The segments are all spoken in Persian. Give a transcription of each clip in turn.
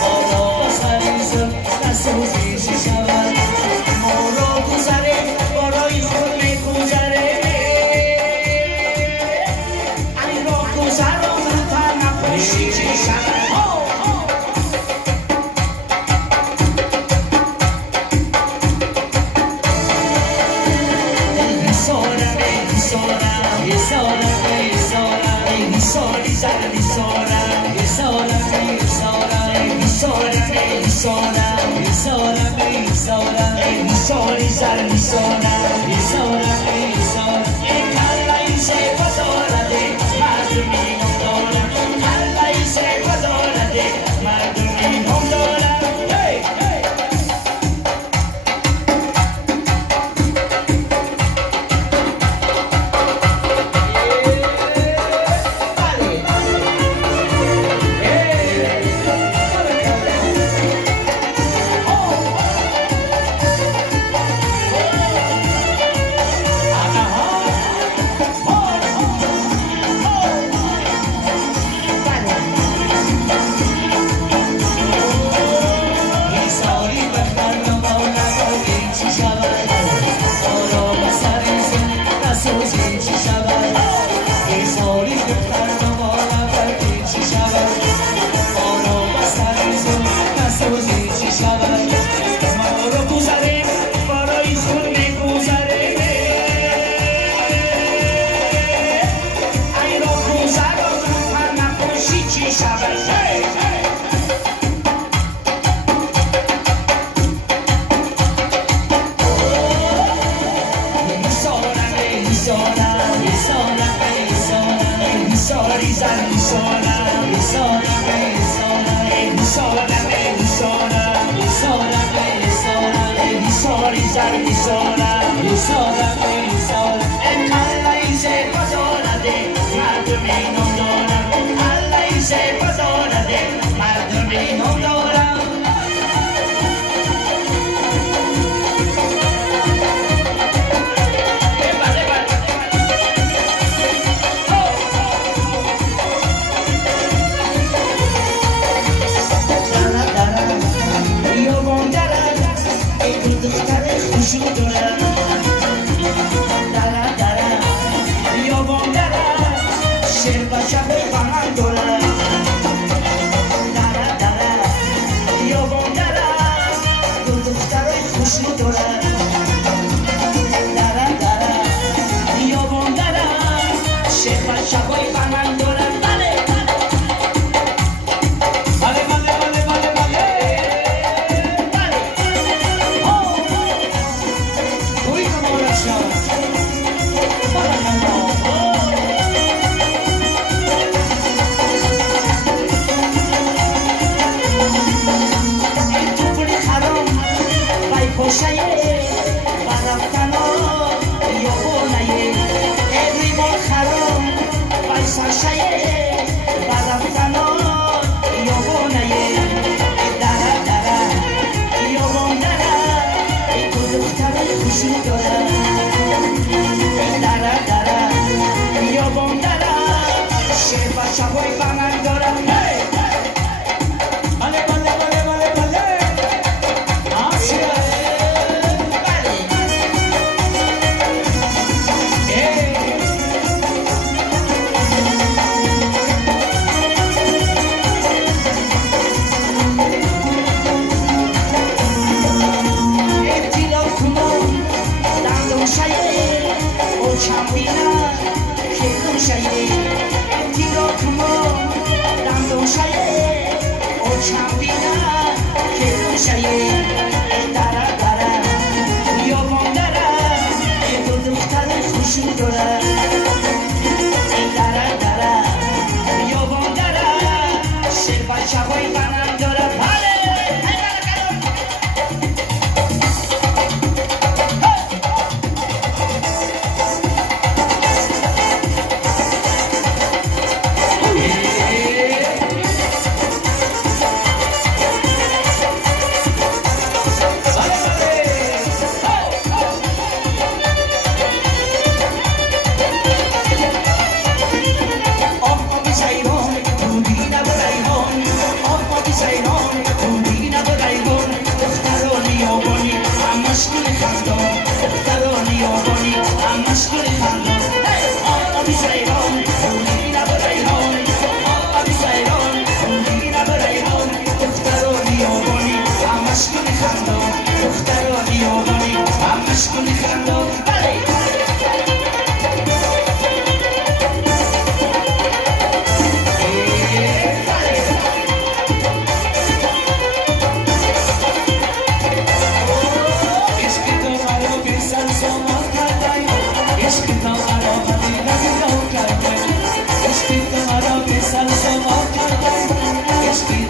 بالا سریزم دست موزیشی شود ما را گذره برای خود میگذره ای را گذرم زودتر نپوشی چی شود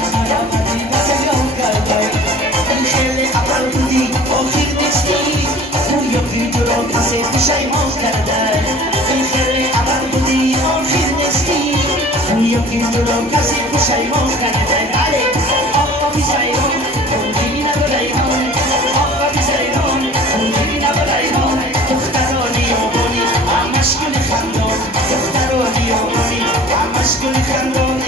مرا قدیمت یاد کردی این خیلی اول بودی آخر نیستی خوی و پیت را کسی پشیمان کرده این خیلی اول بودی آخر نیستی خوی و پیت را کسی پشیمان کرده علی آقا بی زیران خوندی نبریمان آقا بی زیران خوندی نبریمان دخترانی آبانی همش گل خندان دخترانی آبانی همش گل خندان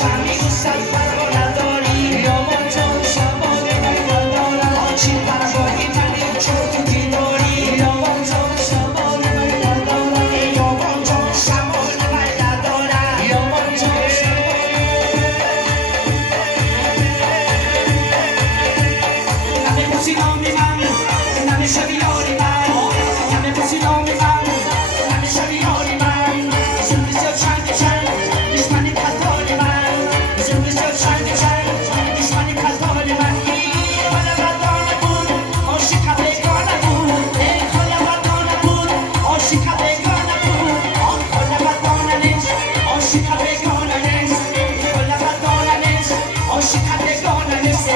شمی و صد فرق نداری یامان جان شمان من ندارم آنچه پروایی منی چون تو دیداری یامان جان شمان من ندارم یامان جان شمان من ندارم یامان جان نمه بوسی نامی من نمه شبی یاری من نمه بوسی نامی من نمه شبی یاری من زن بسیار چند چند دشمنی پتال من زن بسیار چند چند دشمنی پتال من این حالا بدانه بود عاشق بیگانه بود این حالا بدانه بود عاشق بیگانه بود آن حالا بدانه نیست عاشق بیگانه نیست حالا بدانه نیست عاشق بیگانه نیست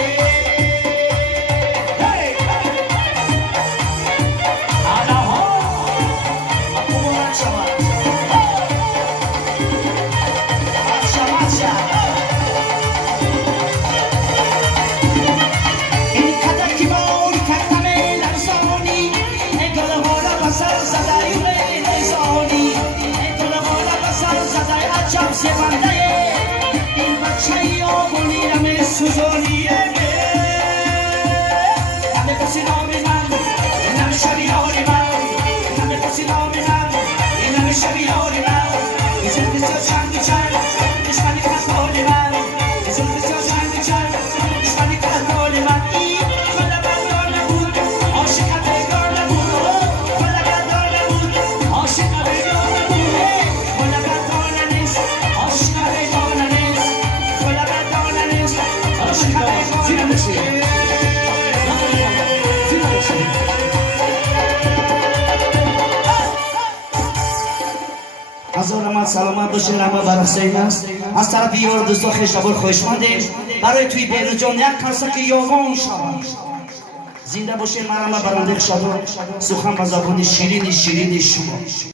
این بچه آبونی همه سوزانیه همه کسی نامی من این همه شبیاری من همه کسی نامی من این همه شبیاری من این زن بسیار چند چند دشمنی کسالی من این زن بسیار چند چند دشمنی کسالی من این خدا بدانه بود عاشق بیگانه بود خدا بدانه بود عاشق بیگانه بود خدا بدانه نیست عاشق بیگانه نیست خدا بدانه نیست عاشق بیگانه نیست هزار من سلامت باشه رحمه بر حسین است از طرف یار دوستا خویشتبار خوشمندیم برای توی بیرون جان یک کاسه که یاوان شود زنده باشه مرحمه برنده شد سخن به زبان شیرین شما